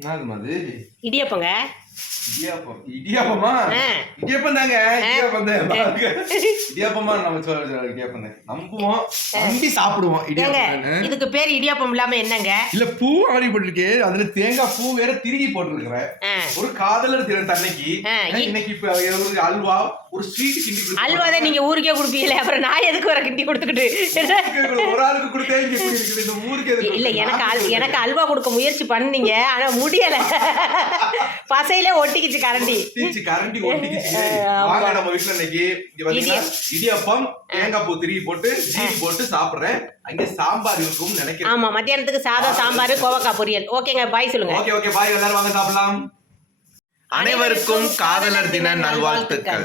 என்னது மாதிரி இடியப்பங்க. இடியாப்பம். இடியாப்பமா? ஆ. இடியாப்பம் தாங்க. இடியாப்பம் தான் பாருங்க. இடியாப்பமா நம்ம சொல்ல இடியாப்பம் தான். நம்புவோம். நம்பி சாப்பிடுவோம் ஏங்க இடியாப்பம் இதுக்கு பேர் இடியாப்பம் இல்லாம என்னங்க? இல்ல பூ ஆடிப்பட்டிருக்கு அதுல தேங்காய் பூ வேற திருகி போட்டுருக்கிறேன் ஒரு காதலர் தினம் தன்னைக்கு. ஆ, இ- இன்னைக்கு இப்ப ஒரு அல்வா ஒரு ஸ்வீட் கிண்டி கொடுத்து அல்வா தான் நீங்க ஊருக்கே கொடுப்பீங்களே அப்புறம் நான் எதுக்கு வர கிண்டி கொடுத்துக்கிட்டு? ஒரு ஆளுக்கு கொடுத்தா இங்க இப்படி இருக்குது இந்த ஊருக்கு எதுக்கு இல்ல? எனக்கு எனக்கு அல்வா கொடுக்க முயற்சி பண்ணீங்க ஆனா முடியல. பசையில ஒட்டிக்கிச்சு கரண்டி. தீச்சு கரண்டி ஒட்டிக்கிச்சு. வாங்க நம்ம வீட்டுல இன்னைக்கு இங்க பாத்தீங்கன்னா இடியாப்பம். தேங்காய் பூ திருகி போட்டு ஜீனி போட்டு சாப்பிடுறேன். அங்க சாம்பார் இருக்கும்னு நினைக்கிறேன். ஆமா மத்தியானத்துக்கு சாதம் சாம்பார் கோவக்காய் பொரியல். ஓகேங்க பாய் சொல்லுங்க. ஓகே ஓகே பாய் எல்லாரும் வாங்க சாப்பிடலாம். அனைவருக்கும் காதலர் தின நல்வாழ்த்துக்கள்.